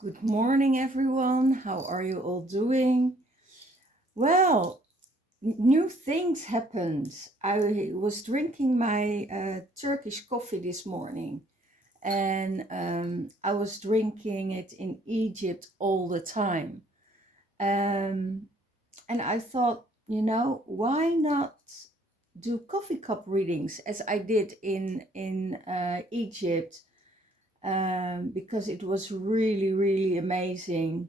Good morning, everyone. How are you all doing? Well, new things happened. I was drinking my Turkish coffee this morning, and I was drinking it in Egypt all the time. Um, and I thought, why not do coffee cup readings as I did in Egypt, because it was really, really amazing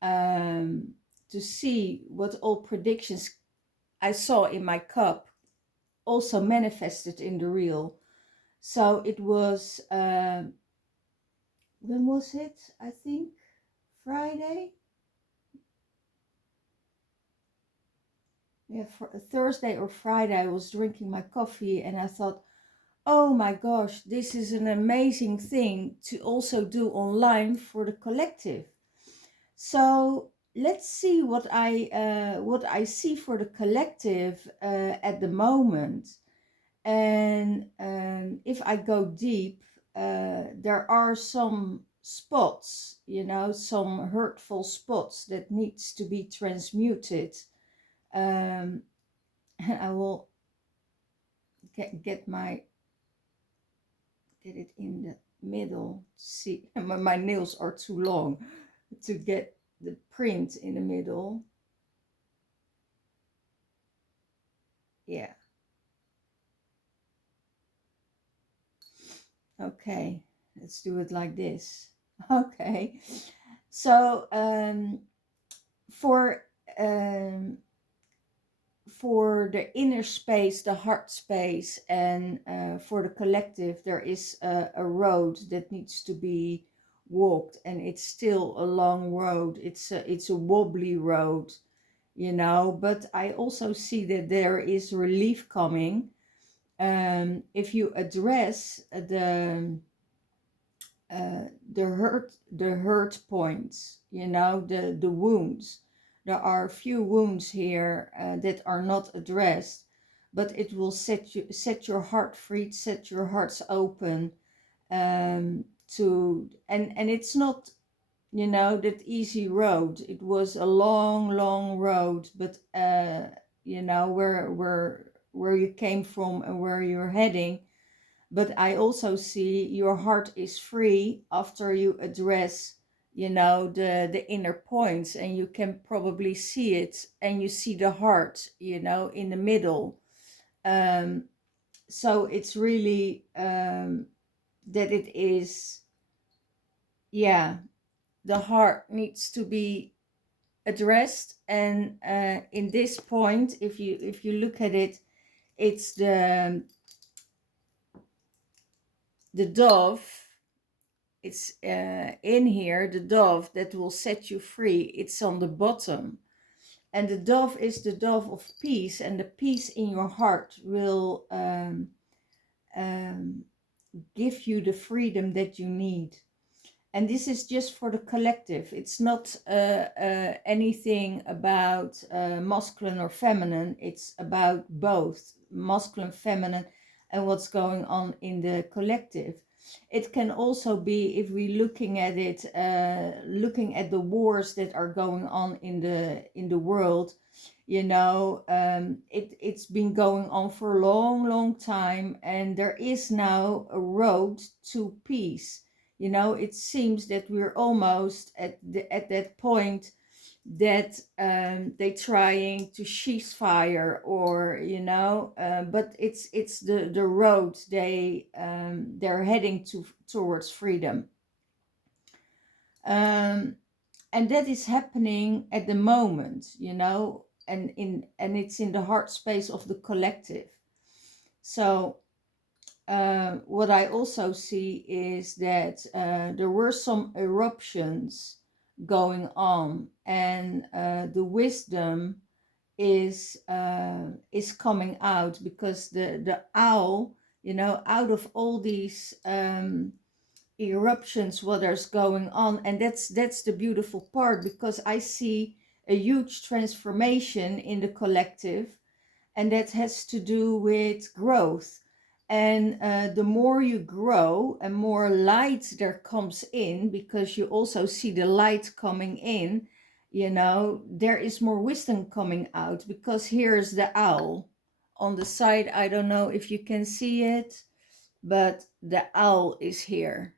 um, to see what all predictions I saw in my cup also manifested in the real. So it was, when was it? I think Friday? Yeah, for Thursday or Friday, I was drinking my coffee and I thought, oh my gosh, this is an amazing thing to also do online for the collective. So let's see what I see for the collective at the moment. And if I go deep, there are some spots, some hurtful spots that needs to be transmuted. Um, and I will get it in the middle. See, my nails are too long to get the print in the middle. Yeah. Okay. Let's do it like this. Okay. So for um, for the inner space, the heart space, and for the collective, there is a road that needs to be walked, and it's still a long road. It's a wobbly road, But I also see that there is relief coming if you address the hurt points, the wounds. There are a few wounds here that are not addressed, but it will set your heart free, set your hearts open to and it's not that easy road. It was a long, long road, but where you came from and where you're heading. But I also see your heart is free after you address the inner points, and you can probably see it, and you see the heart in the middle. So it's really that it is, yeah, the heart needs to be addressed. And in this point, if you look at it, it's the dove. It's in here, the dove that will set you free. It's on the bottom. And the dove is the dove of peace, and the peace in your heart will um, give you the freedom that you need. And this is just for the collective. It's not anything about masculine or feminine. It's about both masculine, feminine, and what's going on in the collective. It can also be, if we're looking at it, looking at the wars that are going on in the world. It's been going on for a long, long time, and there is now a road to peace. It seems that we're almost at that point that they're trying to cease fire, or but it's the road they're heading towards freedom. And that is happening at the moment, and it's in the heart space of the collective. So what I also see is that there were some eruptions going on, and the wisdom is coming out, because the owl, out of all these eruptions, what there's going on. And that's the beautiful part, because I see a huge transformation in the collective, and that has to do with growth. And the more you grow and more light there comes in, because you also see the light coming in, there is more wisdom coming out, because here's the owl on the side. I don't know if you can see it, but the owl is here,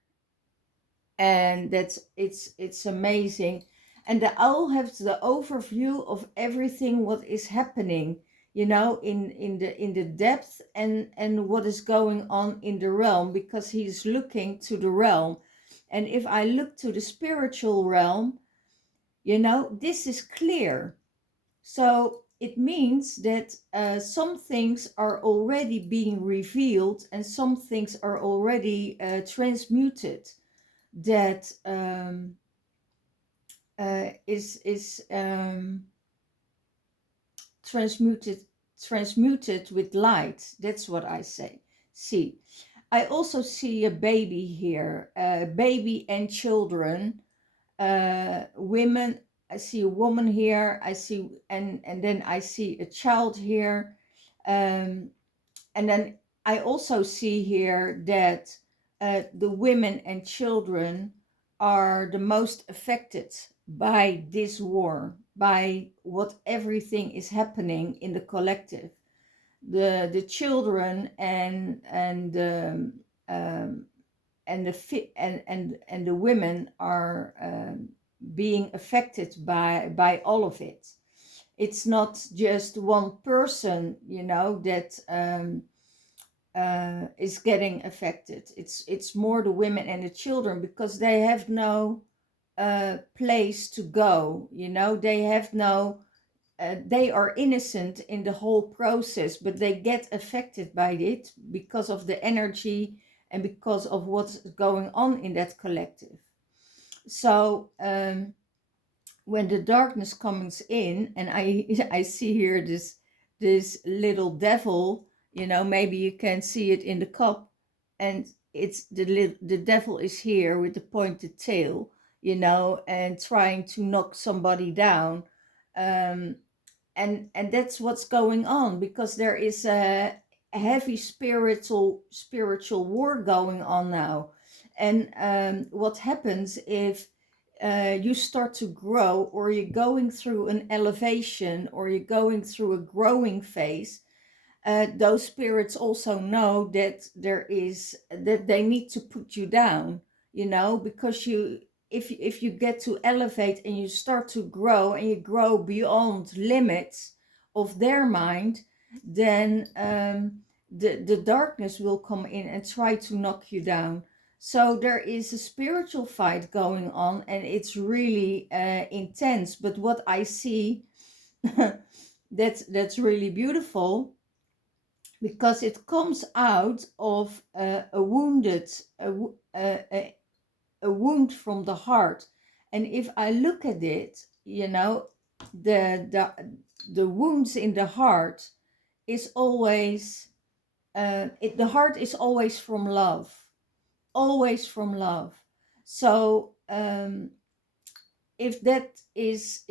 and it's amazing. And the owl has the overview of everything what is happening, in the depth, and what is going on in the realm, because he's looking to the realm. And if I look to the spiritual realm, this is clear. So it means that some things are already being revealed, and some things are already transmuted, that is transmuted transmuted with light. That's what I say. See, I also see a baby here, baby and children, women. I see a woman here. I see, and then I see a child here. Um, and then I also see here that the women and children are the most affected by this war, by what everything is happening in the collective. The children um, and the women are being affected by all of it. It's not just one person, that is getting affected. It's more the women and the children, because they have no place to go. They have no. They are innocent in the whole process, but they get affected by it because of the energy and because of what's going on in that collective. So when the darkness comes in, and I I see here this little devil, maybe you can see it in the cup, and it's the devil is here with the pointed tail, and trying to knock somebody down. um and that's what's going on, because there is a heavy spiritual war going on now. And what happens if you start to grow, or you're going through an elevation, or you're going through a growing phase? Those spirits also know that they need to put you down, because if you get to elevate and you start to grow, and you grow beyond limits of their mind, then the darkness will come in and try to knock you down. So there is a spiritual fight going on, and it's really intense. But what I see, that's really beautiful, because it comes out of a wound from the heart. And if I look at it, the the wounds in the heart is always the heart is always from love, always from love. So if that is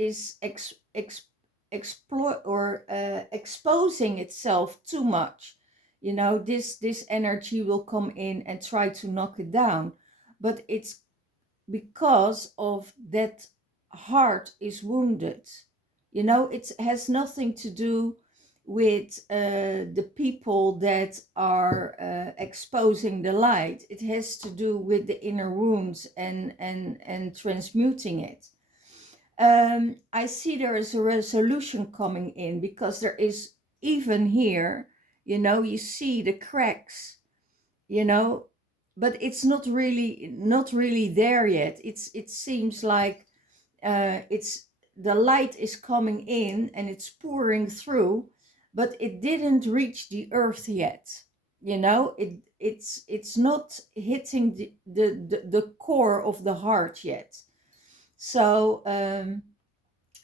explore or exposing itself too much, this energy will come in and try to knock it down. But it's because of that heart is wounded. It has nothing to do with the people that are exposing the light. It has to do with the inner wounds, and transmuting it. I see there is a resolution coming in, because there is, even here, you see the cracks, you know but it's not really there yet. It seems like it's the light is coming in and it's pouring through, but it didn't reach the earth yet. It's not hitting the core of the heart yet. So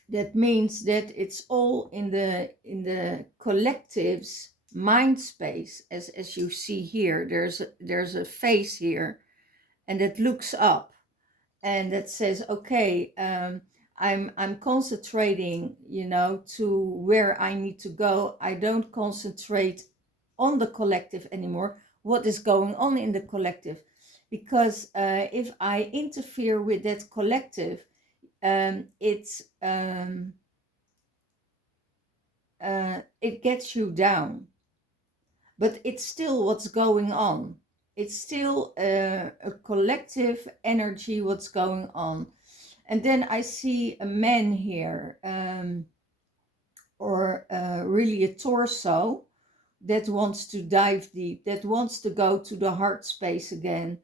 that means that it's all in the collective's mind space. As you see here, there's a face here, and that looks up, and that says, okay, I'm concentrating, to where I need to go. I don't concentrate on the collective anymore, what is going on in the collective. Because if I interfere with that collective, it's it gets you down, but it's still what's going on. It's still a collective energy what's going on. And then I see a man here, or really a torso that wants to dive deep, that wants to go to the heart space again.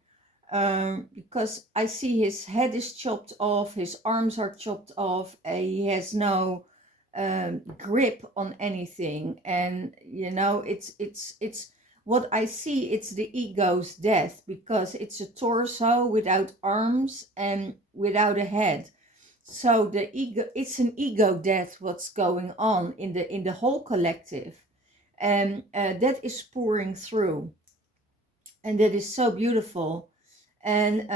Because I see his head is chopped off, his arms are chopped off, he has no grip on anything, and it's what I see. It's the ego's death, because it's a torso without arms and without a head. So the ego, it's an ego death. What's going on in the whole collective, and that is pouring through, and that is so beautiful. And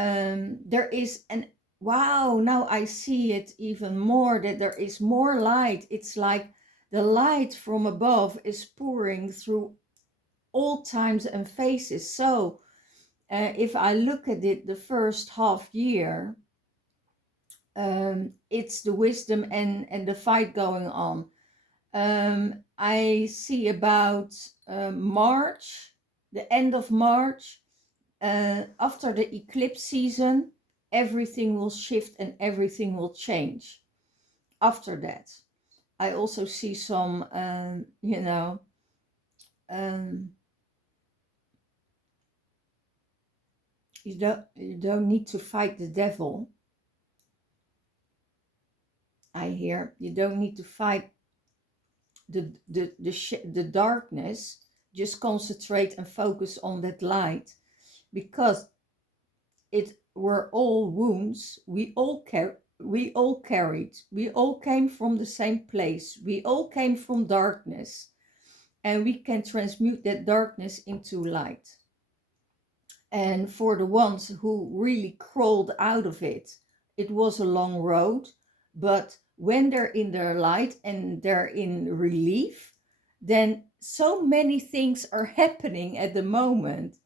there is an wow, now I see it even more, that there is more light. It's like the light from above is pouring through all times and faces. So if I look at it, the first half year, it's the wisdom and the fight going on. I see about March, the end of March, after the eclipse season, everything will shift and everything will change. After that, I also see some, um, you don't need to fight the devil. I hear you don't need to fight the darkness. Just concentrate and focus on that light, because it were all wounds we all carried. We all came from the same place. We all came from darkness, and we can transmute that darkness into light. And for the ones who really crawled out of it, it was a long road. But when they're in their light and they're in relief, then so many things are happening at the moment,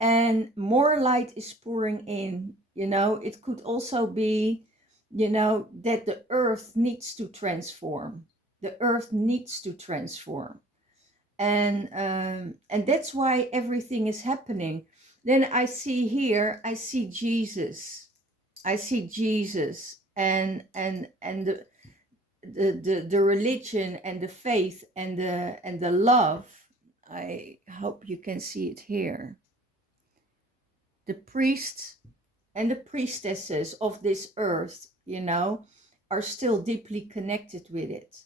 and more light is pouring in. It could also be, that the earth needs to transform. The earth needs to transform. And that's why everything is happening. Then I see here, I see Jesus. I see Jesus, and the religion and the faith and the love. I hope you can see it here. The priests and the priestesses of this earth, are still deeply connected with it.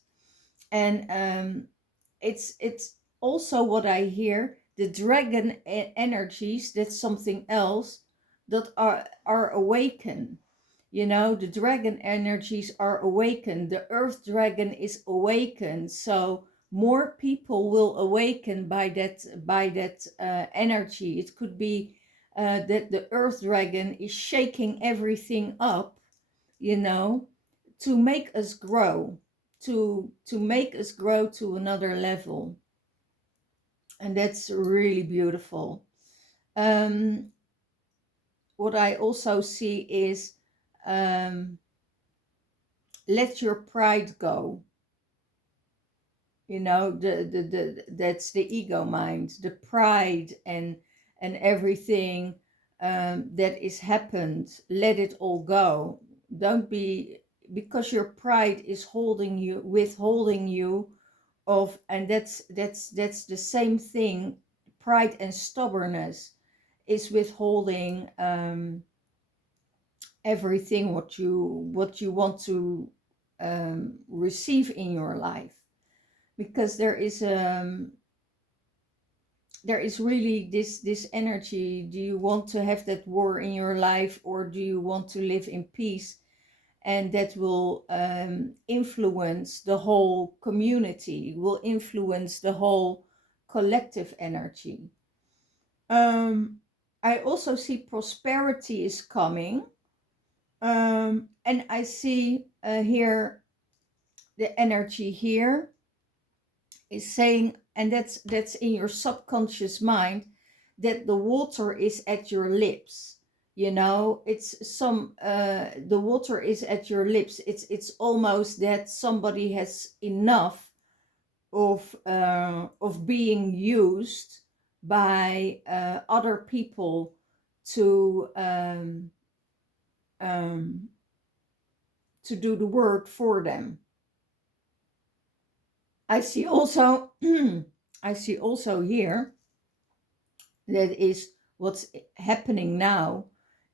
And it's also what I hear, the dragon energies. That's something else that are awakened. The dragon energies are awakened. The earth dragon is awakened. So more people will awaken by that energy. It could be that the earth dragon is shaking everything up, to make us grow, to make us grow to another level. And that's really beautiful. What I also see is, let your pride go. That's the ego mind, the pride and everything that is happened. Let it all go. Don't be, because your pride is withholding you of, and that's the same thing. Pride and stubbornness is withholding everything what you want to receive in your life. Because there is really this energy. Do you want to have that war in your life, or do you want to live in peace? And that will influence the whole community, will influence the whole collective energy. I also see prosperity is coming, and I see here the energy here is saying and that's in your subconscious mind, that the water is at your lips. You know, it's some the water is at your lips. It's almost that somebody has enough of being used by other people to um, to do the work for them. I see also I see also here that is what's happening now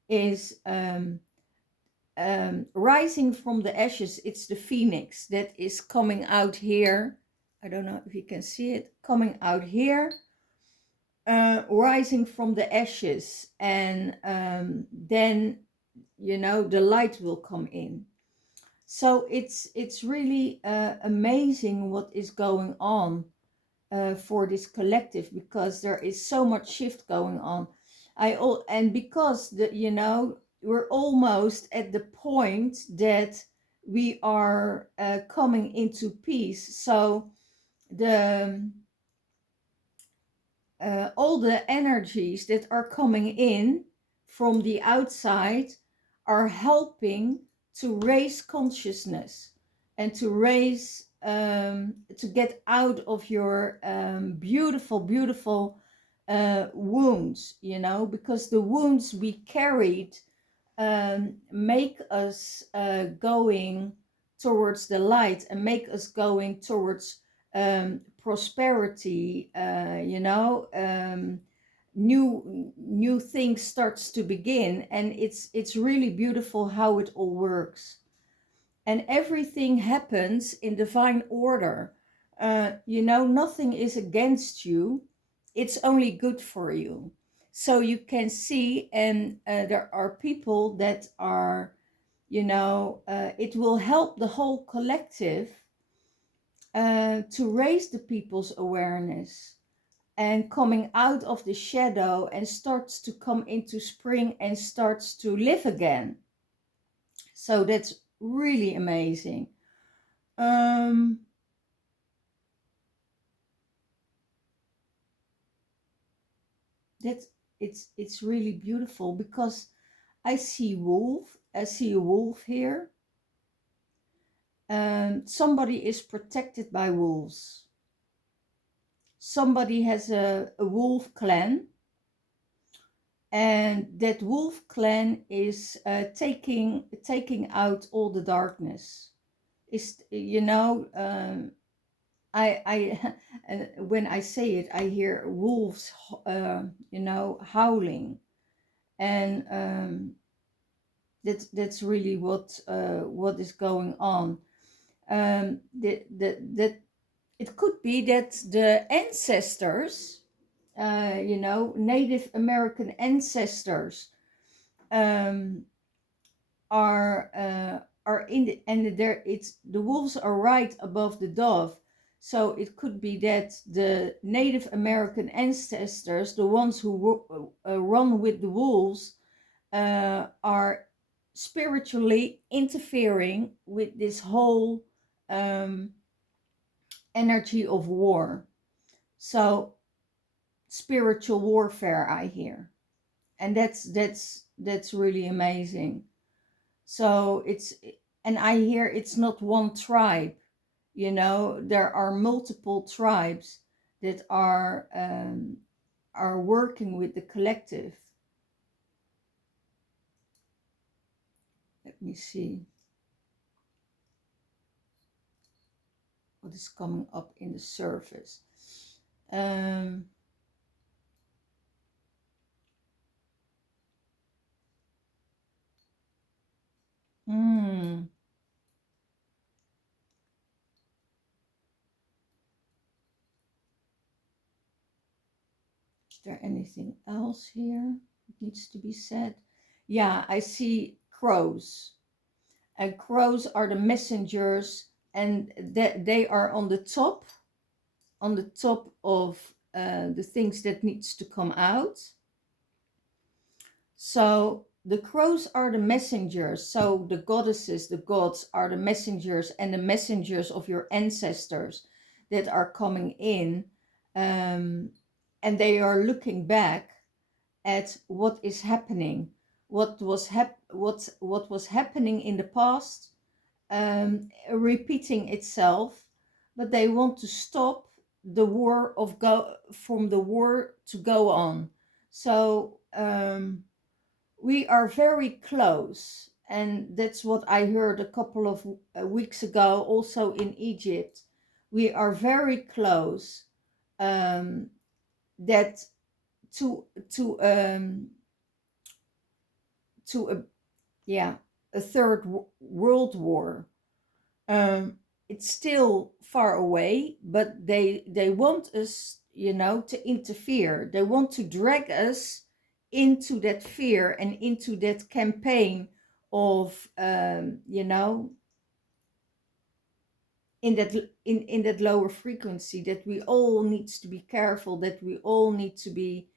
is rising from the ashes. It's the phoenix that is coming out here. I don't know if you can see it coming out here, rising from the ashes, and then the light will come in. So it's really amazing what is going on for this collective, because there is so much shift going on. And because we're almost at the point that we are coming into peace. So the all the energies that are coming in from the outside are helping to raise consciousness and to raise to get out of your beautiful wounds, because the wounds we carried make us going towards the light, and make us going towards prosperity. New things starts to begin, and it's really beautiful how it all works, and everything happens in divine order. Nothing is against you, it's only good for you. So you can see, and there are people that are, it will help the whole collective to raise the people's awareness, and coming out of the shadow, and starts to come into spring, and starts to live again. So that's really amazing. um that's it's really beautiful, because I see a wolf here. Somebody is protected by wolves. Somebody has a wolf clan, and that wolf clan is taking out all the darkness. Is I when I say it, I hear wolves, howling, and that's really what is going on. That it could be that the ancestors, Native American ancestors, um, are in the, and there it's the wolves are right above the dove. So it could be that the Native American ancestors, the ones who run with the wolves, are spiritually interfering with this whole um, energy of war. So spiritual warfare, I hear, and that's really amazing. So and I hear it's not one tribe. There are multiple tribes that are working with the collective. Let me see what is coming up in the surface. um hmm, is there anything else here that needs to be said? Yeah, I see crows, and crows are the messengers, and that they are on the top of the things that needs to come out. So the crows are the messengers. So the goddesses, the gods are the messengers, and the messengers of your ancestors that are coming in, um, and they are looking back at what is happening, what was happening in the past, repeating itself, but they want to stop the war of go from the war to go on. So we are very close, and that's what I heard a couple of weeks ago, also in Egypt. We are very close, um, that to to um, to a, yeah, a third world war. um, it's still far away, but they want us, to interfere. They want to drag us into that fear and into that campaign of, in that in that lower frequency, that we all needs to be careful, that we all need to be,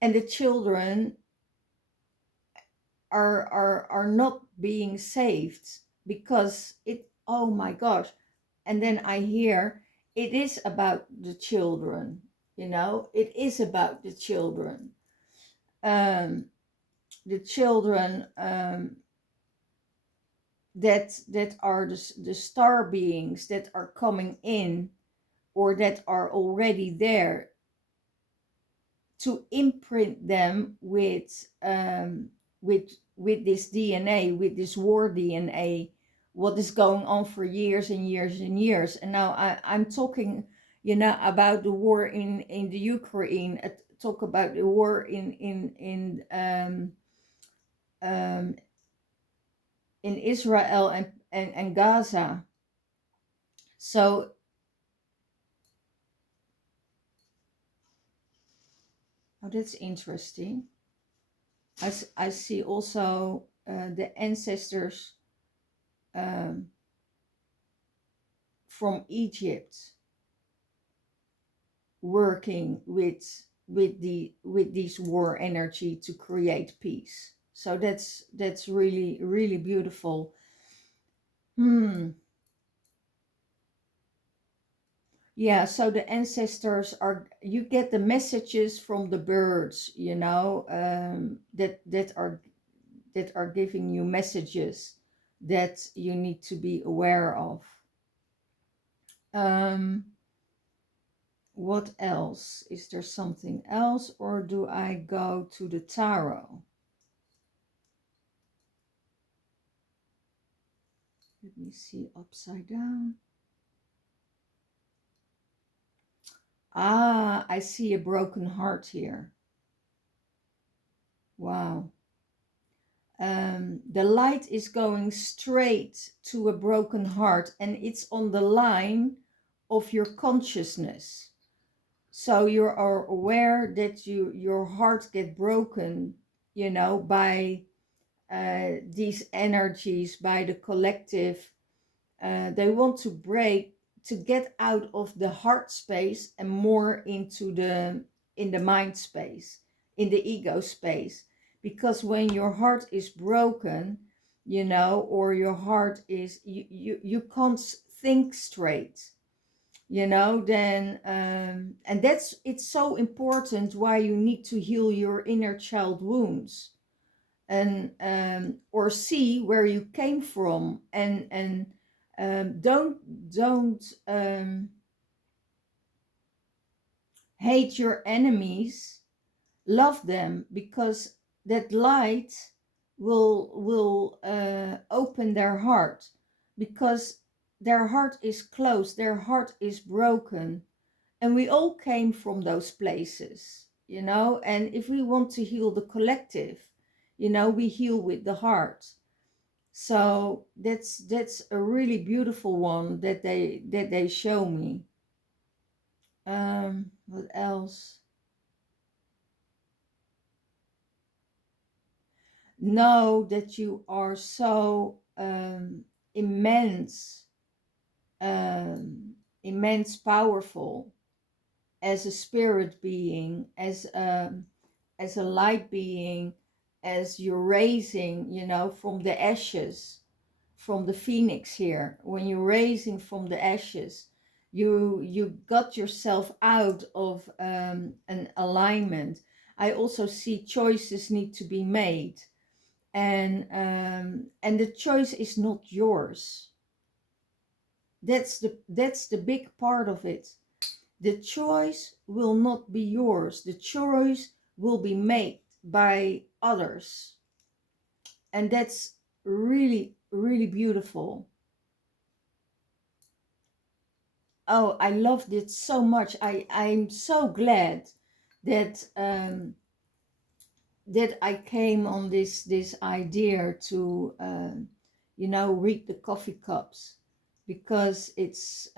and the children are not being saved, because it, oh my gosh. And then I hear it is about the children, it is about the children, um the children, that are the star beings that are coming in, or that are already there, to imprint them with this DNA, with this war DNA, what is going on for years and years and years. And now I'm talking, about the war in the Ukraine. Talk about the war um, in Israel and Gaza. So, oh, that's interesting. I see also the ancestors, um, from Egypt, working with these war energy to create peace. So that's really really beautiful. Hmm. Yeah, so the ancestors are, you get the messages from the birds, that are giving you messages that you need to be aware of. um what else? Is there something else, or do I go to the tarot? Let me see, upside down. Ah, I see a broken heart here. Wow. The light is going straight to a broken heart, and it's on the line of your consciousness. So you are aware that your heart get broken, by these energies, by the collective. They want to break, to get out of the heart space and more into the in the mind space, in the ego space. Because when your heart is broken, or your heart is, you can't think straight, then, and that's, it's so important why you need to heal your inner child wounds, and or see where you came from, and don't hate your enemies, love them, because that light will open their heart, because their heart is closed, their heart is broken, and we all came from those places, and if we want to heal the collective, we heal with the heart. So that's a really beautiful one that they show me. What else? Know that you are so immense, um, immense powerful, as a spirit being, as a light being, as you're raising, from the ashes, from the phoenix here. When you're raising from the ashes, You got yourself out of an alignment. I also see choices need to be made, and the choice is not yours. That's the big part of it. The choice will not be yours. The choice will be made by others, and that's really, really beautiful. Oh, I loved it so much. I'm so glad that that I came on this idea to read the coffee cups, because it's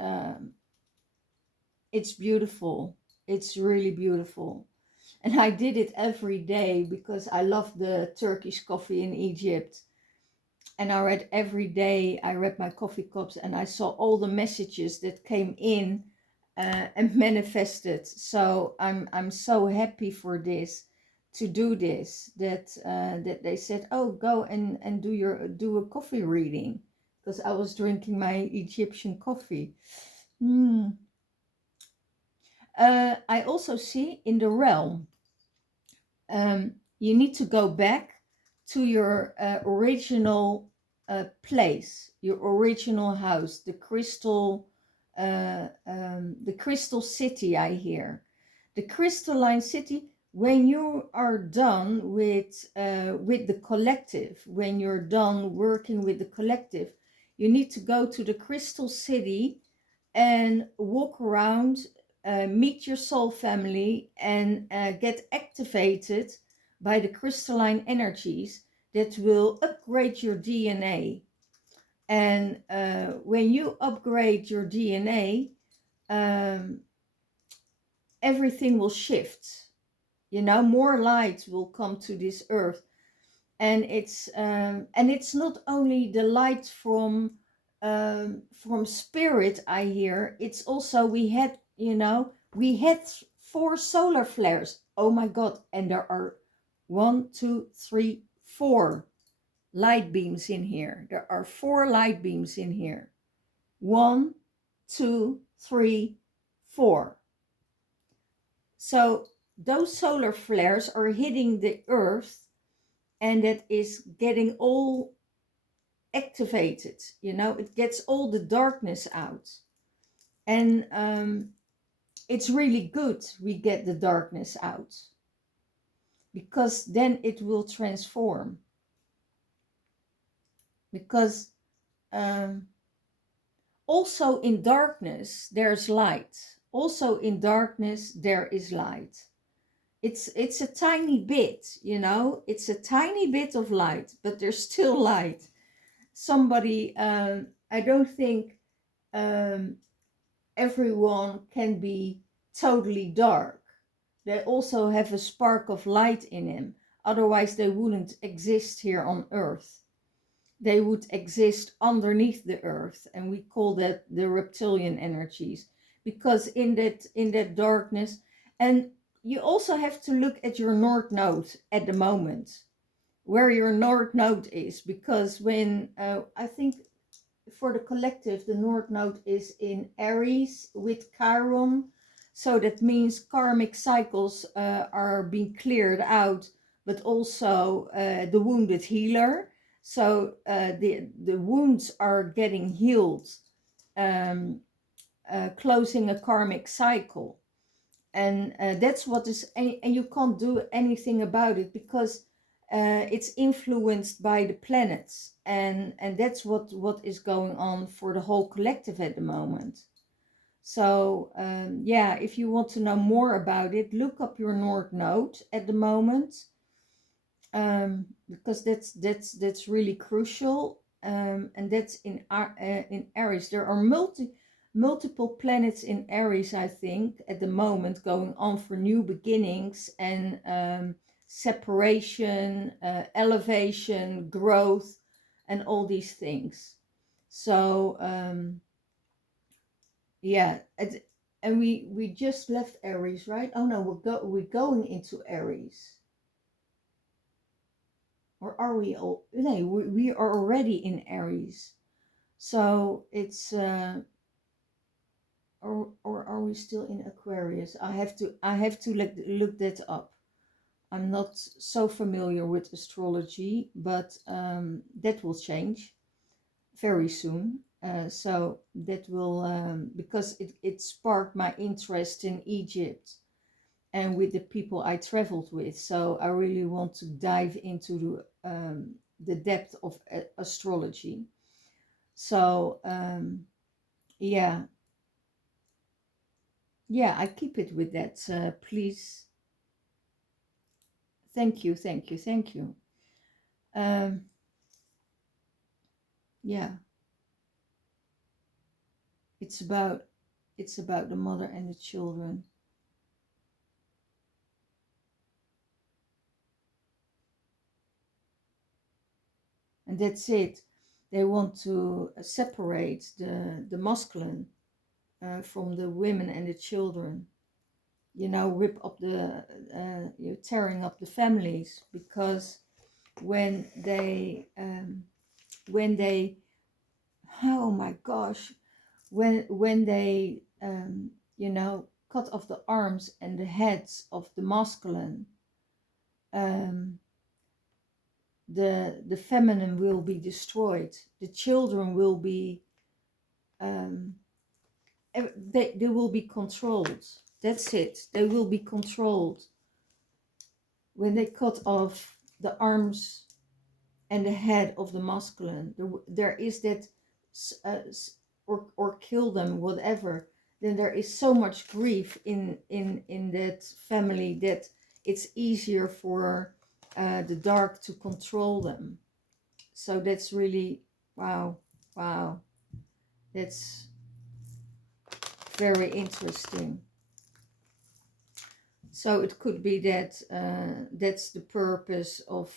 beautiful. It's really beautiful. And I did it every day because I love the Turkish coffee in Egypt. And I read my coffee cups, and I saw all the messages that came in and manifested. So I'm so happy for this, to do this, that they said, oh, go and do a coffee reading, because I was drinking my Egyptian coffee. Mm. I also see in the realm, you need to go back to your original place, your original house, the crystal city. I hear the crystalline city. When you are done with the collective, when you're done working with the collective, you need to go to the crystal city and walk around, meet your soul family, and get activated by the crystalline energies that will upgrade your DNA. And when you upgrade your DNA, um, everything will shift. More light will come to this earth, and it's not only the light from spirit. I hear it's also, we had 4 solar flares. Oh my god. And there are 1, 2, 3, 4 light beams in here. There are 4 light beams in here. 1, 2, 3, 4. So those solar flares are hitting the earth, and that is getting all activated. It gets all the darkness out. And it's really good we get the darkness out, because then it will transform. Because um, also in darkness there's light. Also in darkness there is light. It's a tiny bit, it's a tiny bit of light, but there's still light. Somebody, I don't think everyone can be totally dark. They also have a spark of light in them. Otherwise, they wouldn't exist here on Earth. They would exist underneath the Earth, and we call that the reptilian energies. Because in that darkness, and you also have to look at your North Node at the moment, where your North Node is, because when I think for the collective, the North Node is in Aries with Chiron. So that means karmic cycles are being cleared out, but also the wounded healer. So the wounds are getting healed, um, closing a karmic cycle. And that's what is, and you can't do anything about it, because it's influenced by the planets, and that's what is going on for the whole collective at the moment. So yeah, if you want to know more about it, look up your North Node at the moment, because that's really crucial, and that's in Aries. There are multiple planets in Aries, I think, at the moment, going on for new beginnings and separation, elevation, growth, and all these things. So yeah, and we just left Aries, right? Oh no, we're going into Aries. Or are we all? No, we are already in Aries. So it's or are we still in Aquarius? I have to look that up. I'm not so familiar with astrology, but that will change very soon. So that will, because it sparked my interest in Egypt and with the people I traveled with. So I really want to dive into the depth of astrology. So yeah, yeah, I keep it with that. Please, thank you, thank you, thank you. Um, yeah, it's about it's about the mother and the children, and that's it. They want to separate the masculine from the women and the children. You know, rip up you're tearing up the families because when they when they oh my gosh, when they you know, cut off the arms and the heads of the masculine, um, the feminine will be destroyed. The children will be um, they will be controlled. That's it. They will be controlled when they cut off the arms and the head of the masculine. There is that, or kill them, whatever. Then there is so much grief in that family that it's easier for the dark to control them. So that's really wow, wow. That's very interesting. So it could be that that's the purpose of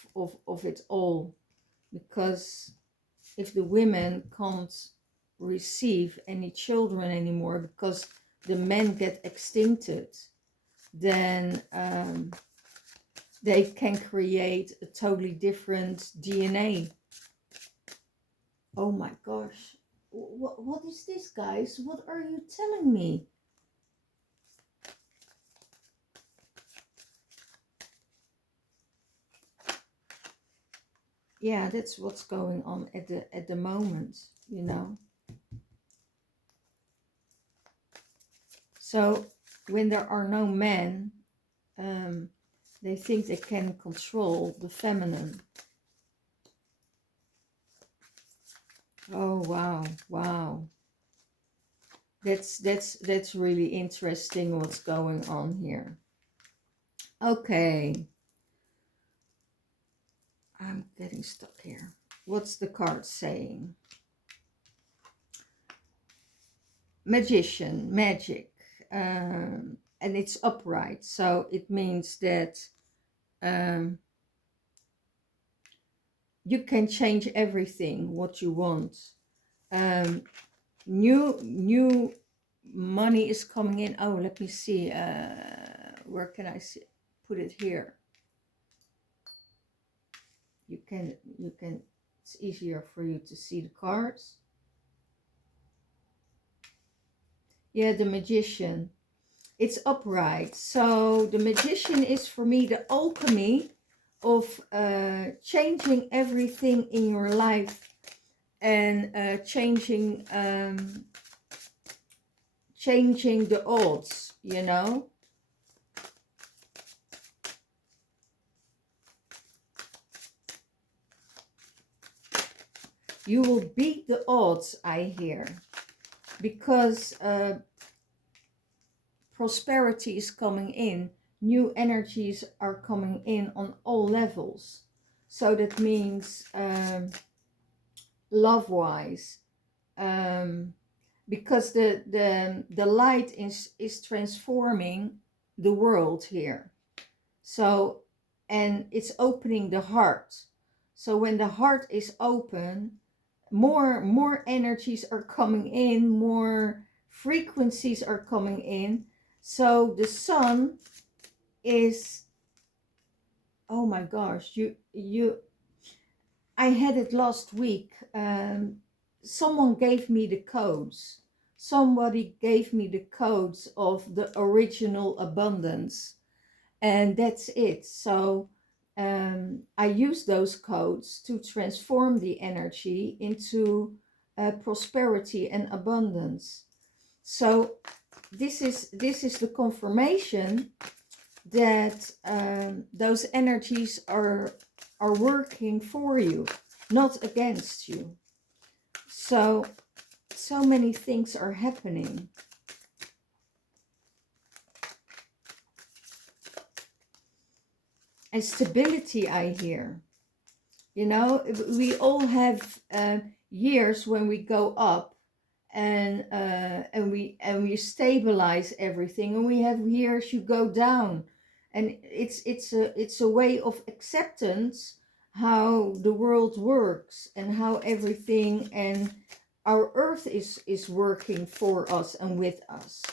it all, because if the women can't receive any children anymore because the men get extincted, then they can create a totally different DNA. Oh my gosh. What is this, guys? What are you telling me? Yeah, that's what's going on at the moment, you know. So when there are no men, they think they can control the feminine. Oh wow, wow. That's really interesting what's going on here. Okay, I'm getting stuck here. What's the card saying? Magician, magic, and it's upright, so it means that um, you can change everything what you want. Um, new money is coming in. Oh, let me see. Where can I see? Put it here. You can. It's easier for you to see the cards. Yeah, the magician. It's upright. So the magician is for me the alchemy of changing everything in your life and changing the odds, you know. You will beat the odds, I hear, because prosperity is coming in, new energies are coming in on all levels. So that means love wise, because the light is transforming the world here. So, and it's opening the heart. So when the heart is open, more energies are coming in, more frequencies are coming in. So the sun is, oh my gosh, you I had it last week. Someone gave me the codes somebody gave me the codes of the original abundance, and that's it. So I use those codes to transform the energy into prosperity and abundance. So this is the confirmation that those energies are working for you, not against you. So many things are happening. And stability, I hear. You know, we all have years when we go up and we stabilize everything, and we have years you go down, and it's a way of acceptance how the world works and how everything and our earth is working for us and with us.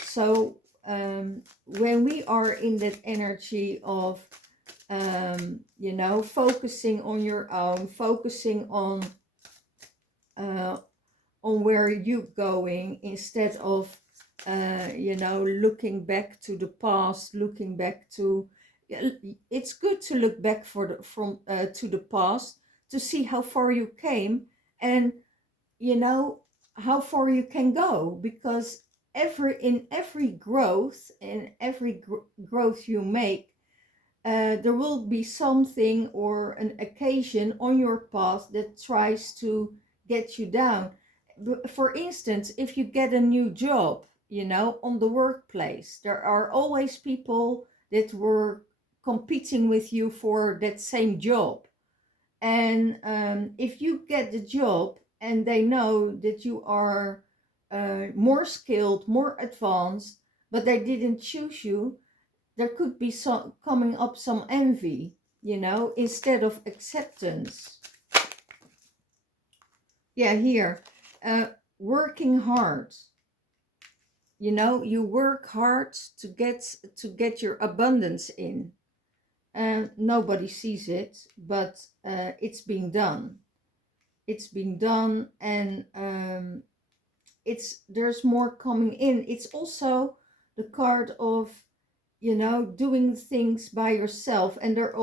So when we are in that energy of you know, focusing on your own, focusing uh, on where you're going, instead of you know, looking back to the past, looking back to, it's good to look back to the past to see how far you came, and you know how far you can go, because in every growth, in every growth you make, there will be something or an occasion on your path that tries to get you down. For instance, if you get a new job, you know, on the workplace, there are always people that were competing with you for that same job. And if you get the job and they know that you are more skilled, more advanced, but they didn't choose you, there could be some coming up some envy, you know, instead of acceptance. Yeah, here, working hard. You know, you work hard to get your abundance in. Nobody sees it, but it's being done. It's being done, and there's more coming in. It's also the card of, you know, doing things by yourself, and there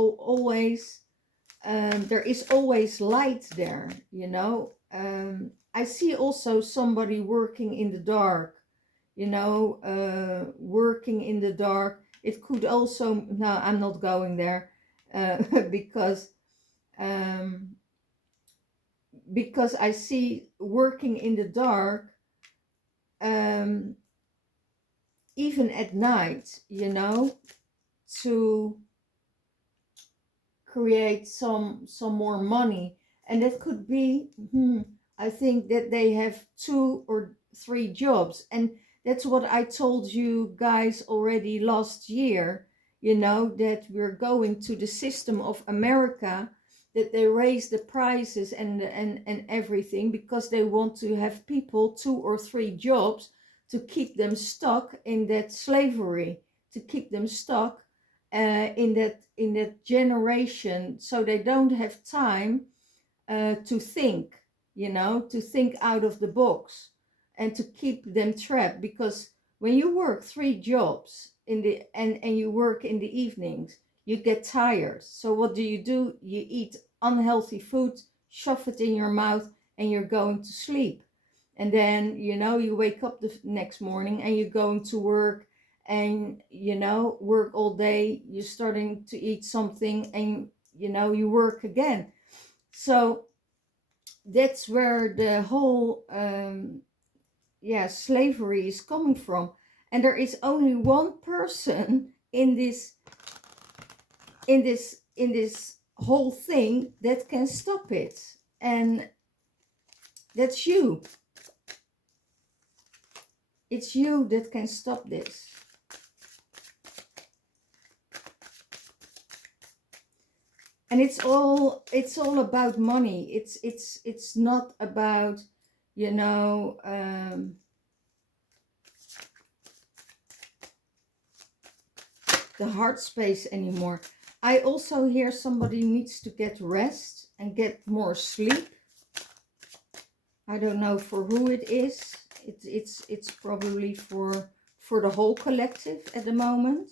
is always light there, you know. I see also somebody working in the dark, you know, working in the dark. It could also, no, I'm not going there, because um, because I see working in the dark, um, even at night, you know, to create some more money. And that could be, I think that they have 2 or 3 jobs, and that's what I told you guys already last year, you know, that we're going to the system of America, that they raise the prices and everything, because they want to have people 2 or 3 jobs to keep them stuck in that slavery, to keep them stuck in that generation, so they don't have time to think, you know, to think out of the box, and to keep them trapped. Because when you work 3 jobs and you work in the evenings, you get tired. So what do? You eat unhealthy food, shove it in your mouth, and you're going to sleep. And then, you know, you wake up the next morning and you're going to work, and, you know, work all day. You're starting to eat something, and, you know, you work again. So that's where the whole slavery is coming from. And there is only one person in this whole thing that can stop it, and that's you. It's you that can stop this. And it's all about money. It's not about, you know, the heart space anymore. I also hear somebody needs to get rest and get more sleep. I don't know for who it is. It's probably for the whole collective at the moment.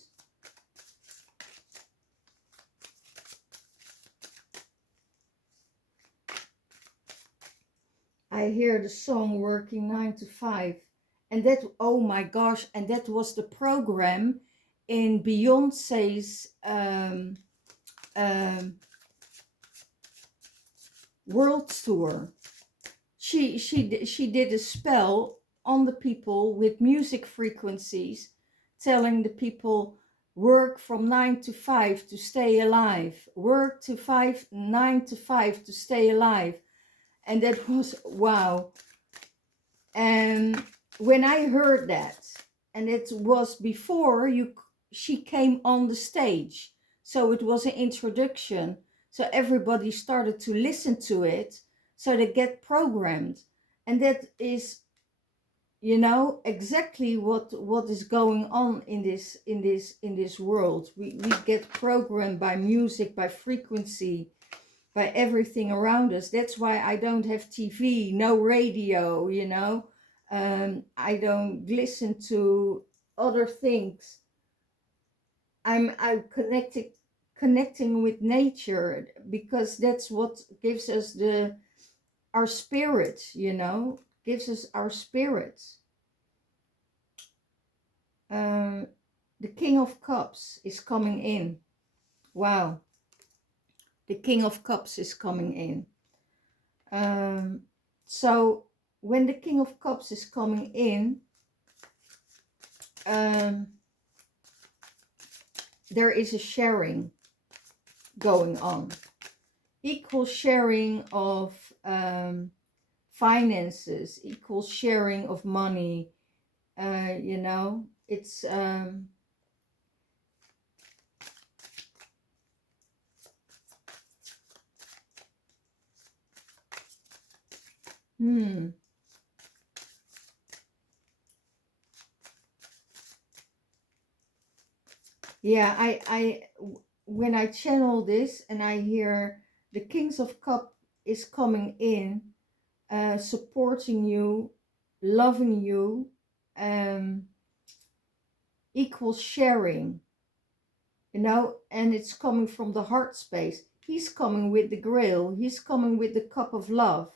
I hear the song Working 9 to 5. And that, oh my gosh, and that was the program in Beyonce's um, world tour. She did a spell on the people with music frequencies, telling the people work from 9 to 5 to stay alive, work to 9 to 5 to stay alive. And that was wow. And when I heard that, and it was before she came on the stage, so it was an introduction, so everybody started to listen to it, so they get programmed. And that is, exactly what is going on in this world. We get programmed by music, by frequency, by everything around us. That's why I don't have TV, no radio, I don't listen to other things. I'm connecting with nature, because that's what gives us our spirit, gives us our spirit. Um, the King of Cups is coming in. Wow. The King of Cups is coming in. So when the King of Cups is coming in, there is a sharing going on. Equal sharing of finances, equal sharing of money. It's yeah, when I channel this and I hear the Kings of Cup is coming in, supporting you, loving you, equal sharing, and it's coming from the heart space. He's coming with the grail. He's coming with the cup of love.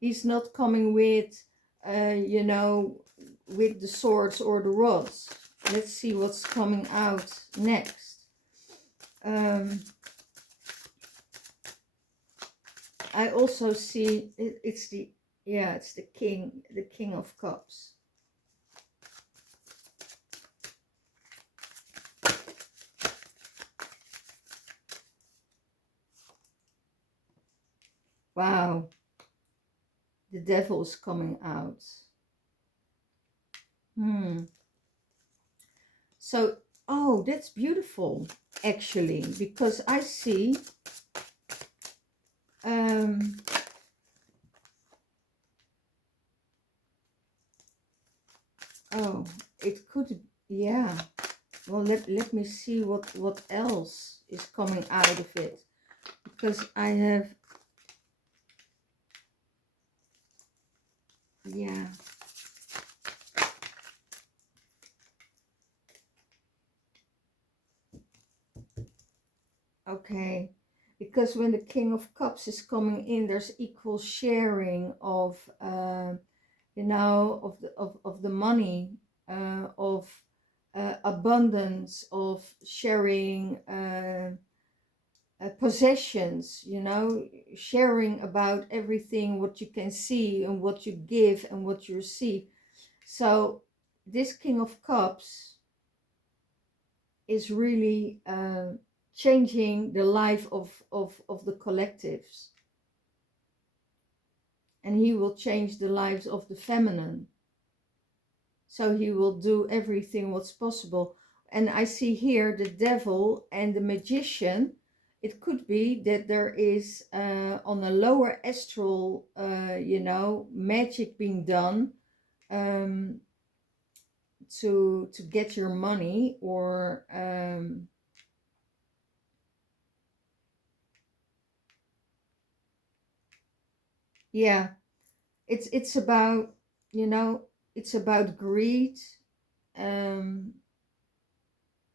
He's not coming with, with the swords or the rods. Let's see what's coming out next. I also see it's the King of Cups. Wow, the devil is coming out. So, oh, that's beautiful, actually, because I see oh, it could, yeah. Well, let me see what else is coming out of it, because I have, yeah. Okay, because when the King of Cups is coming in, there's equal sharing of, of the money, of abundance, of sharing possessions, sharing about everything, what you can see and what you give and what you receive. So this King of Cups is really changing the life of the collectives. And he will change the lives of the feminine. So he will do everything what's possible. And I see here the devil and the magician. It could be that there is on a lower astral, magic being done to get your money, or yeah, it's about, you know, it's about greed. um,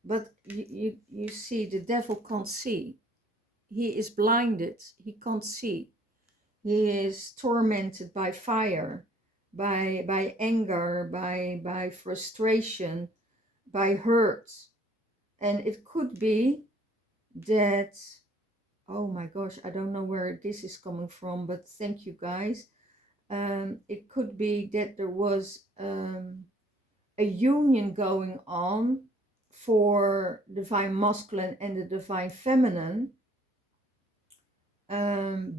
but you see, the devil can't see. He is blinded, he can't see. He is tormented by fire, by anger, by frustration, by hurt. And it could be that, oh my gosh, I don't know where this is coming from, but thank you guys. It could be that there was a union going on for divine masculine and the divine feminine,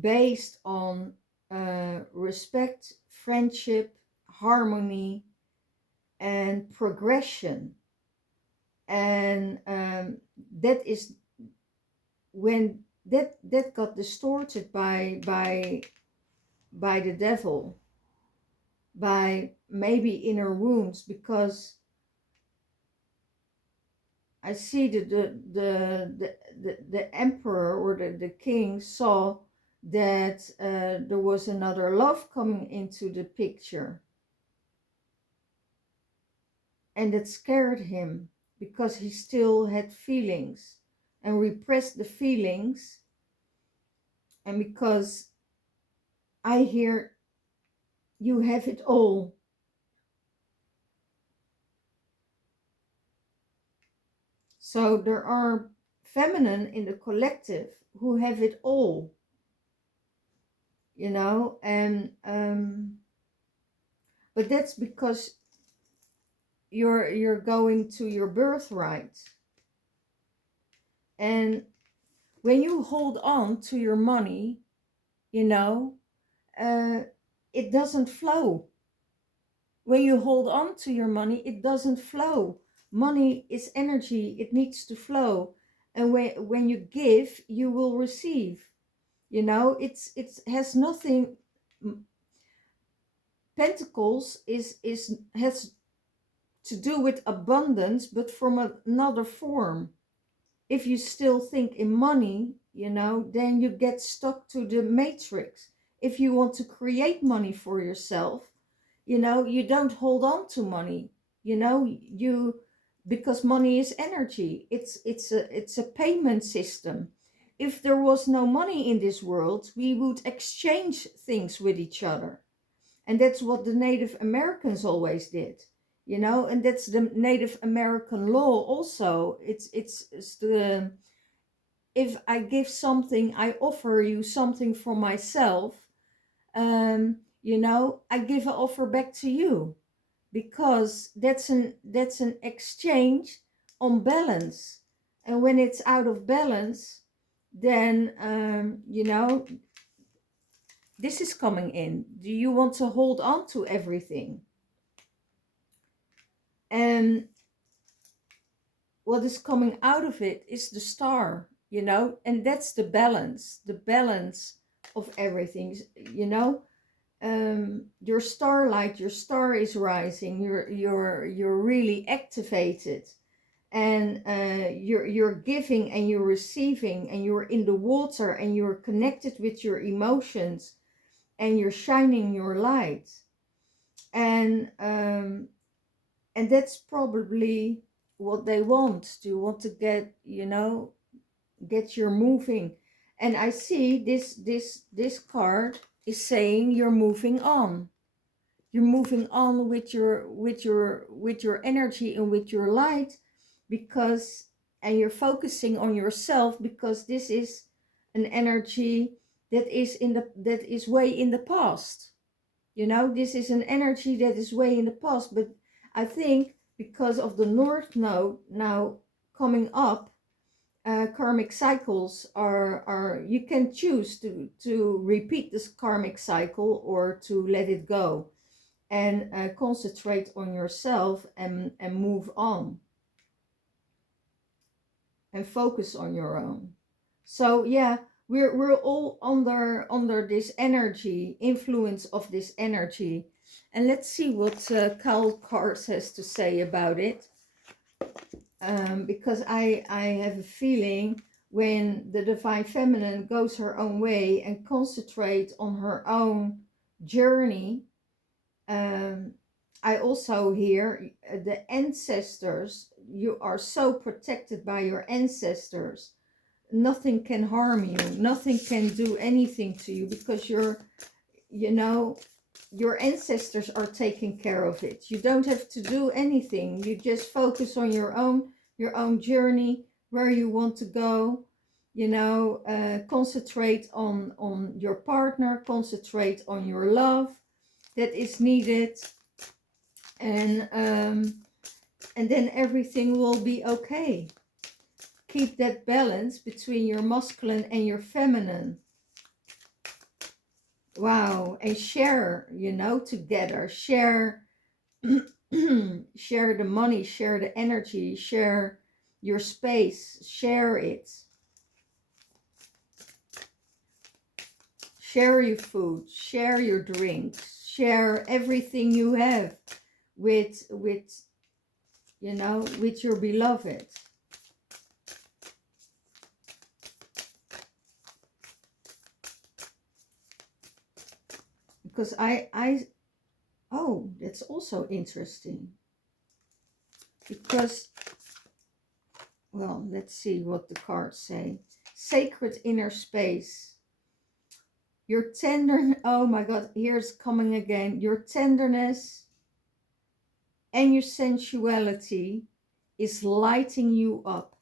based on respect, friendship, harmony, and progression. And that is when that got distorted by the devil, by maybe inner wounds, because I see that the emperor or the king saw that there was another love coming into the picture, and it scared him because he still had feelings and repressed the feelings. And because I hear you have it all. So there are feminine in the collective who have it all, and but that's because you're going to your birthright. And when you hold on to your money, you know, uh, it doesn't flow. When you hold on to your money, it doesn't flow. Money is energy, it needs to flow. And when you give, you will receive. It has nothing. Pentacles is has to do with abundance, but from another form. If you still think in money, then you get stuck to the matrix. If you want to create money for yourself, you don't hold on to money. You Because money is energy. It's a payment system. If there was no money in this world, we would exchange things with each other. And that's what the Native Americans always did. And that's the Native American law also. It's the If I give something, I offer you something for myself. I give an offer back to you, because that's an exchange on balance. And when it's out of balance, then this is coming in. Do you want to hold on to everything? And what is coming out of it is the star, and that's the balance of everything, your starlight, your star is rising, you're really activated, and you're giving and you're receiving, and you're in the water, and you're connected with your emotions, and you're shining your light. And that's probably what they want. Do you want to get you moving? And I see this card is saying you're moving on. You're moving on with your energy and with your light, because and you're focusing on yourself, because this is an energy that is way in the past. This is an energy that is way in the past. But I think because of the North Node now coming up, karmic cycles are you can choose to repeat this karmic cycle, or to let it go and concentrate on yourself, and move on and focus on your own. So yeah, we're all under this energy, influence of this energy. And let's see what Carl Cars has to say about it. Because I have a feeling, when the divine feminine goes her own way and concentrates on her own journey, um, I also hear the ancestors, you are so protected by your ancestors. Nothing can harm you, nothing can do anything to you because you know, your ancestors are taking care of it. You don't have to do anything. You just focus on your own journey, where you want to go. You know, concentrate on your partner, concentrate on your love that is needed, and and then everything will be okay. Keep that balance between your masculine and your feminine. Wow, and share, you know, together. Share share the money, share the energy, share your space, share it. Share your food, share your drinks, share everything you have with you know, with your beloved. Because I oh, that's also interesting. Because, well, let's see what the cards say. Sacred inner space. Your tender, oh my God, here's coming again. Your tenderness and your sensuality is lighting you up,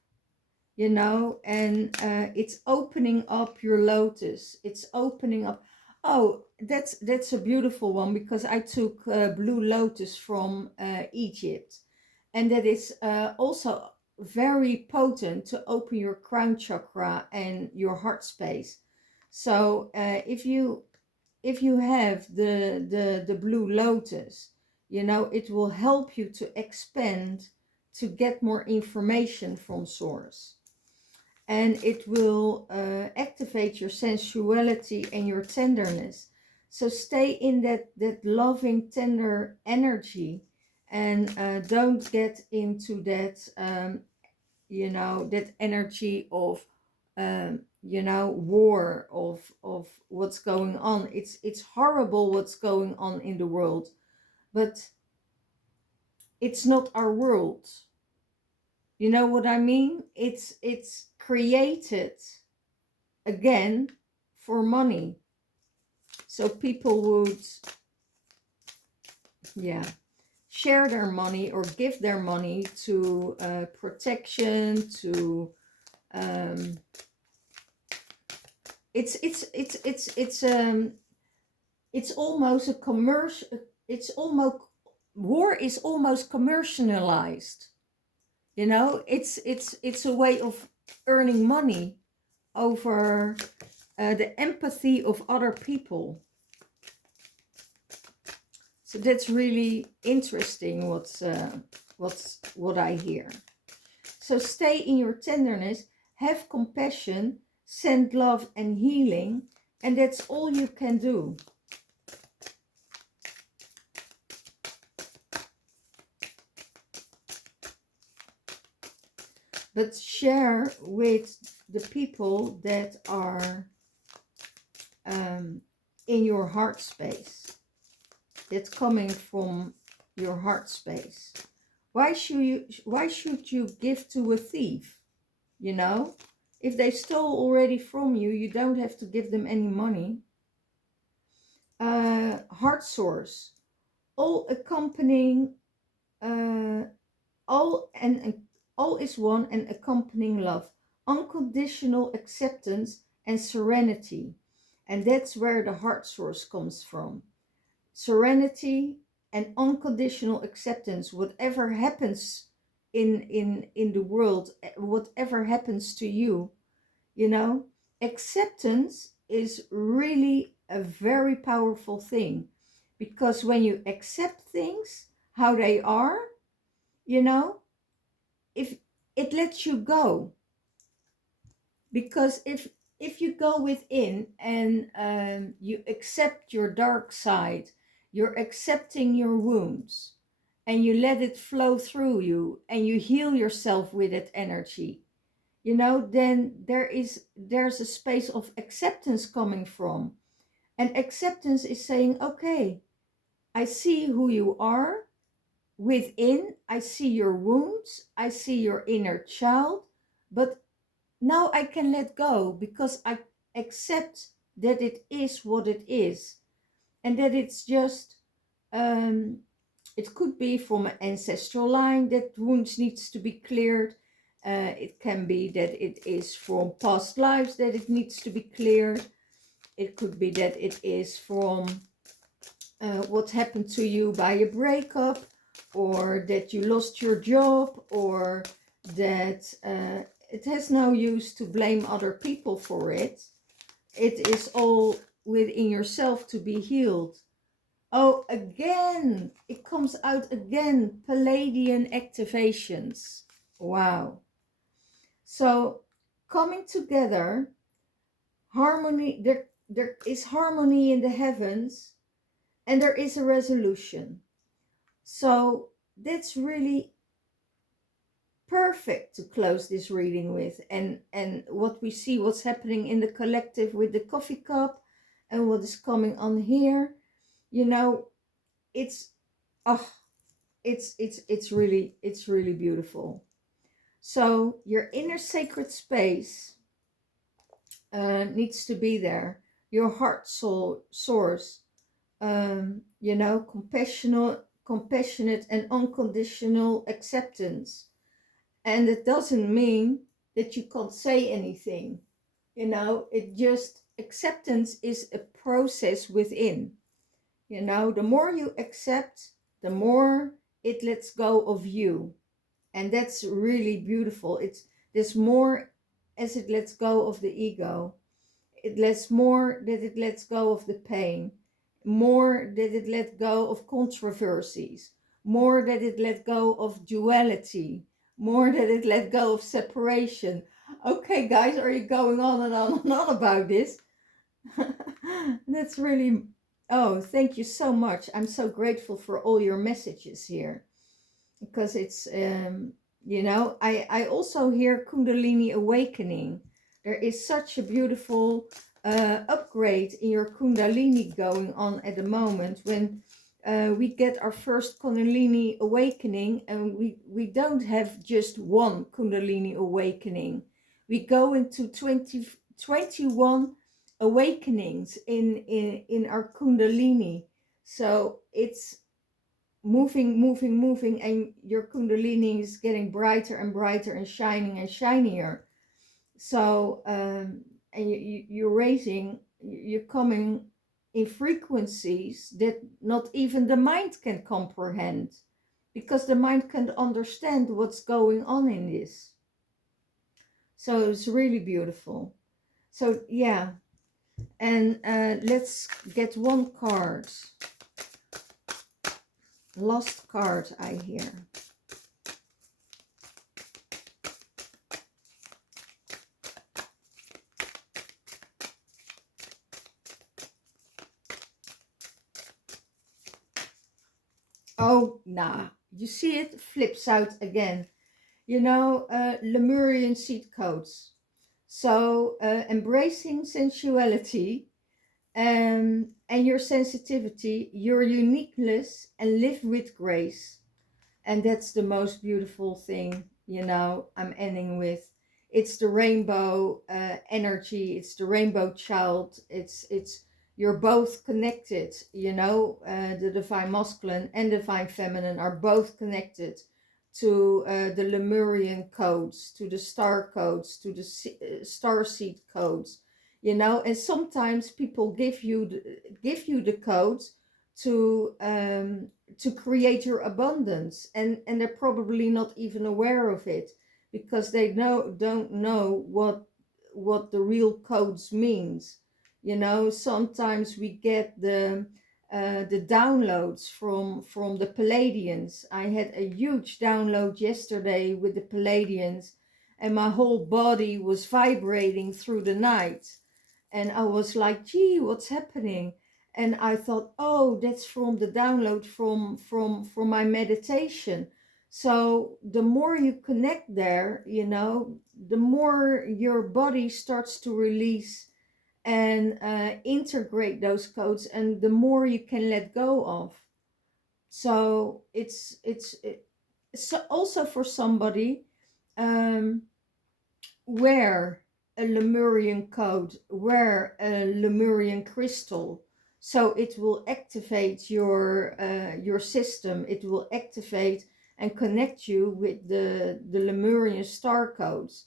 you know, and it's opening up your lotus. It's opening up. Oh, that's a beautiful one, because I took blue lotus from Egypt, and that is also very potent to open your crown chakra and your heart space. So if you have the blue lotus, you know, it will help you to expand, to get more information from source, and it will activate your sensuality and your tenderness. So stay in that loving, tender energy, and don't get into that you know, that energy of you know, war, of what's going on. It's horrible what's going on in the world, but it's not our world. You know what I mean? It's created again for money. So people would, yeah, share their money or give their money to protection, to um, it's almost a commercial. It's almost, war is almost commercialized. You know, it's a way of earning money over the empathy of other people. So that's really interesting. What I hear. So stay in your tenderness, have compassion, send love and healing, and that's all you can do. But share with the people that are in your heart space, that's coming from your heart space. Why should you give to a thief? You know, if they stole already from you, you don't have to give them any money. Heart source, all accompanying, uh, all is one and accompanying love, unconditional acceptance and serenity, and that's where the heart source comes from. Serenity and unconditional acceptance, whatever happens in the world, whatever happens to you, you know, acceptance is really a very powerful thing, because when you accept things how they are, you know, if it lets you go. Because if you go within and you accept your dark side, you're accepting your wounds, and you let it flow through you, and you heal yourself with that energy, you know, then there's a space of acceptance coming from. And acceptance is saying, okay, I see who you are within. I see your wounds. I see your inner child. But now I can let go because I accept that it is what it is, and that it's just, um, it could be from an ancestral line that wounds needs to be cleared. It can be that it is from past lives that it needs to be cleared. It could be that it is from what happened to you by a breakup, or that you lost your job, or that it has no use to blame other people for it. It is all within yourself to be healed. Oh, again, it comes out again, Palladian activations. Wow. So coming together, harmony, there is harmony in the heavens, and there is a resolution. So that's really perfect to close this reading with. And what we see, what's happening in the collective with the coffee cup, and what is coming on here, you know, it's, oh, it's really beautiful. So your inner sacred space needs to be there. Your heart soul source, compassionate and unconditional acceptance. And it doesn't mean that you can't say anything. It just, acceptance is a process within. The more you accept, the more it lets go of you. And that's really beautiful. There's more as it lets go of the ego. It lets more that it lets go of the pain, more that it let go of controversies, more that it let go of duality, more that it let go of separation. Okay, guys, are you going on and on and on about this? That's really, oh, thank you so much. I'm so grateful for all your messages here, because it's, I also hear Kundalini awakening. There is such a beautiful upgrade in your Kundalini going on at the moment, when we get our first Kundalini awakening, and we don't have just one Kundalini awakening. We go into 21 awakenings in our Kundalini. So it's moving, and your Kundalini is getting brighter and brighter and shining and shinier. So, and you're raising, you're coming in frequencies that not even the mind can comprehend, because the mind can't understand what's going on in this. So it's really beautiful. So, yeah. And let's get one card. Last card I hear. Oh, nah. You see it flips out again. Lemurian seed codes. So embracing sensuality, and your sensitivity, your uniqueness, and live with grace. And that's the most beautiful thing, I'm ending with. It's the rainbow energy. It's the rainbow child. It's you're both connected. The divine masculine and divine feminine are both connected to the Lemurian codes, to the star codes, to the star seed codes. And sometimes people give you the codes to create your abundance, and they're probably not even aware of it, because they don't know what the real codes means. Sometimes we get the downloads from the Palladians. I had a huge download yesterday with the Palladians, and my whole body was vibrating through the night, and I was like, gee, what's happening? And I thought, oh, that's from the download from my meditation. So the more you connect there, the more your body starts to release and integrate those codes, and the more you can let go of. So it's also for somebody, um, wear a Lemurian code, wear a Lemurian crystal. So it will activate your system. It will activate and connect you with the Lemurian star codes.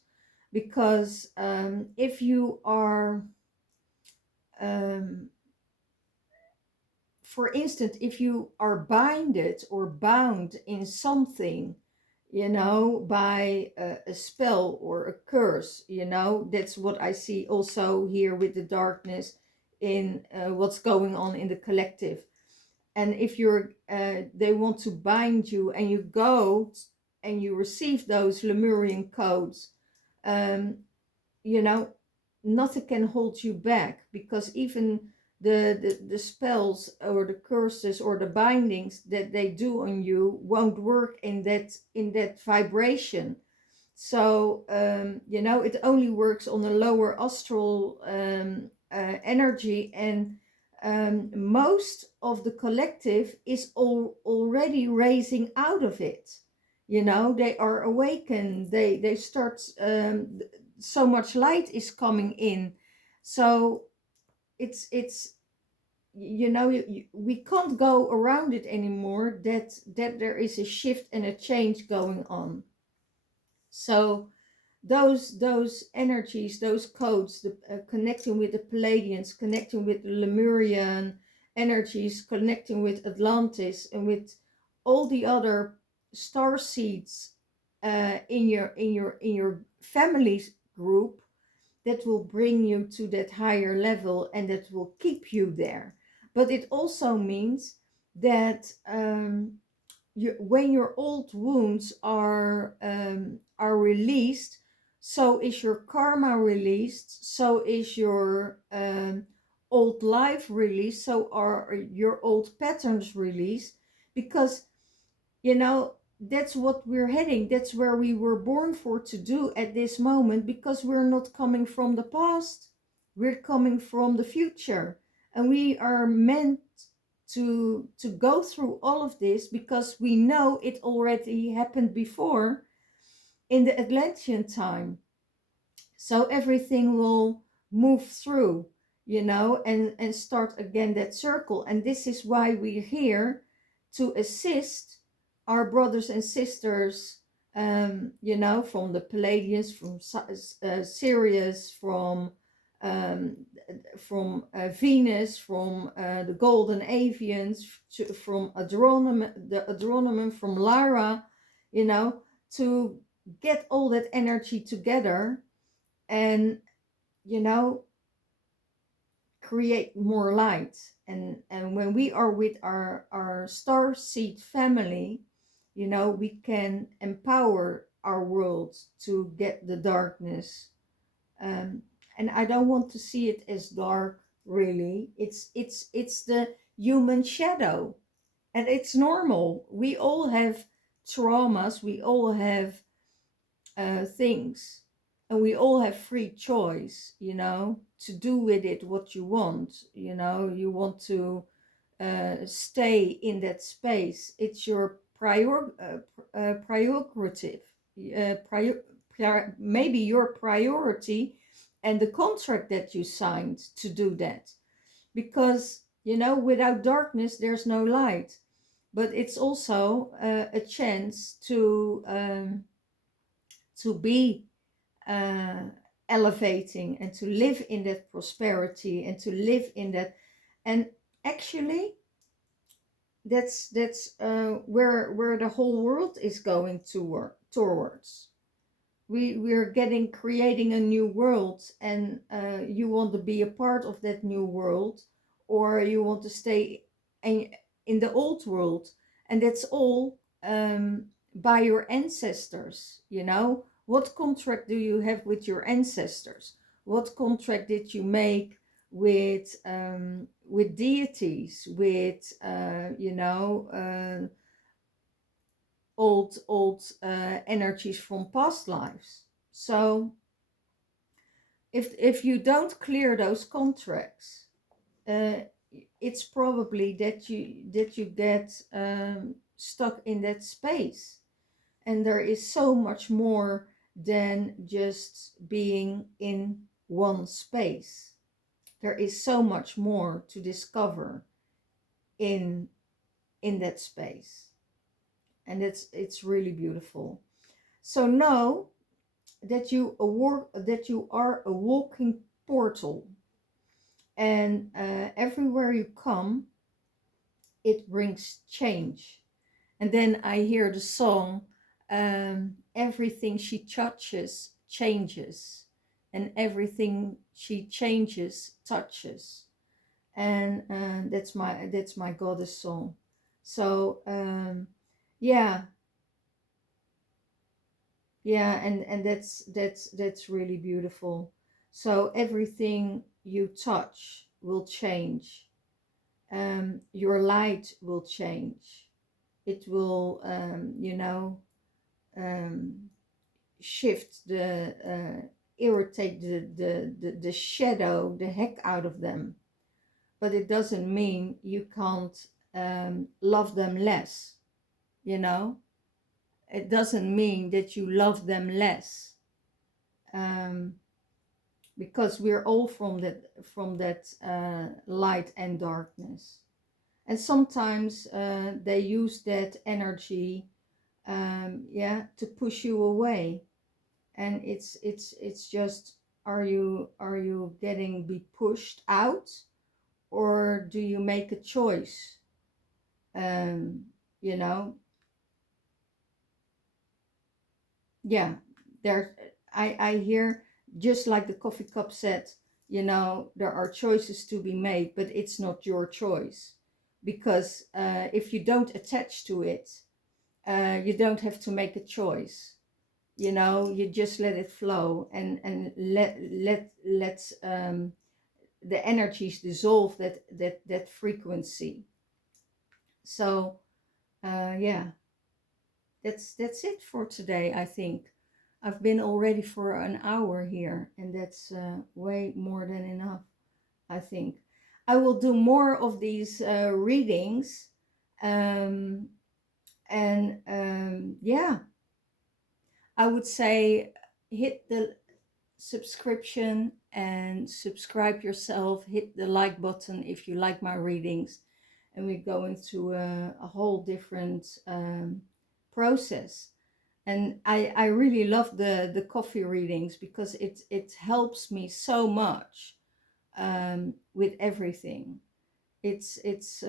Because if you are, um, for instance, if you are binded or bound in something, by a spell or a curse, that's what I see also here with the darkness in what's going on in the collective. And if they want to bind you and you go and you receive those Lemurian codes, um, you know nothing can hold you back, because even the spells or the curses or the bindings that they do on you won't work in that vibration. So it only works on a lower astral energy. And most of the collective is already raising out of it. They are awakened. They start, so much light is coming in. So it's we can't go around it anymore, that there is a shift and a change going on. So those energies, those codes, connecting with the Palladians, connecting with the Lemurian energies, connecting with Atlantis, and with all the other star seeds, in your family group, that will bring you to that higher level and that will keep you there. But it also means that, when your old wounds are released, so is your karma released, so is your old life released, so are your old patterns released. Because that's what we're heading. That's where we were born for, to do at this moment, because we're not coming from the past, we're coming from the future. And we are meant to go through all of this, because we know it already happened before, in the Atlantean time. So everything will move through, and start again that circle. And this is why we're here, to assist our brothers and sisters, from the Palladians, from Sirius, um, Venus, from the Golden Avians, from the Adronomon, from Lyra, to get all that energy together, and you know create more light. And when we are with our star seed family, we can empower our world to get the darkness. um, and I don't want to see it as dark, really. It's the human shadow, and it's normal. We all have traumas, we all have things, and we all have free choice, to do with it what you want. You want to stay in that space. It's your prerogative, maybe your priority, and the contract that you signed to do that. Because without darkness there's no light. But it's also a chance to be uh, elevating, and to live in that prosperity, and to live in that. And actually, that's where the whole world is going towards. We're creating a new world. And you want to be a part of that new world, or you want to stay in, in the old world. And that's all, by your ancestors. What contract do you have with your ancestors? What contract did you make with deities, with old energies from past lives? So if you don't clear those contracts, it's probably that you get stuck in that space, and there is so much more than just being in one space. There is so much more to discover in that space, and it's really beautiful. So know that that you are a walking portal, and everywhere you come, it brings change. And then I hear the song, everything she touches changes, and everything she changes touches. And that's my goddess song. So yeah, yeah, and that's really beautiful. So everything you touch will change. Your light will change. It will, um, shift irritate the shadow, the heck out of them. But it doesn't mean you can't love them less, you know? It doesn't mean that you love them less. Um, because we're all from that light and darkness. And sometimes they use that energy, yeah, to push you away. And it's just, are you getting be pushed out, or do you make a choice? um you know, yeah, there, I hear, just like the coffee cup said, there are choices to be made, but it's not your choice. Because if you don't attach to it, you don't have to make a choice. You just let it flow, and let the energies dissolve that frequency. So yeah, that's it for today, I think. I've been already for an hour here, and that's way more than enough, I think. I will do more of these readings. Um, and yeah, I would say hit the subscription and subscribe yourself. Hit the like button if you like my readings. And we go into a whole different process. And I really love the coffee readings, because it helps me so much with everything. It's it's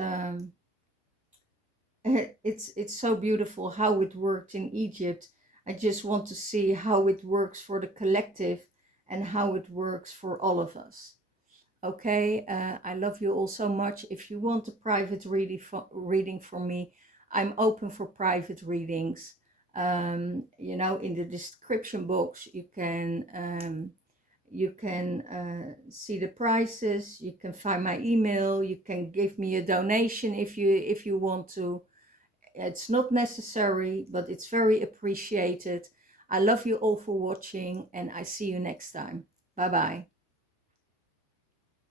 so beautiful how it worked in Egypt. I just want to see how it works for the collective, and how it works for all of us. Okay, I love you all so much. If you want a private reading from me, I'm open for private readings. In the description box, you can see the prices. You can find my email. You can give me a donation if you want to. It's not necessary, but it's very appreciated. I love you all for watching, and I see you next time. Bye bye.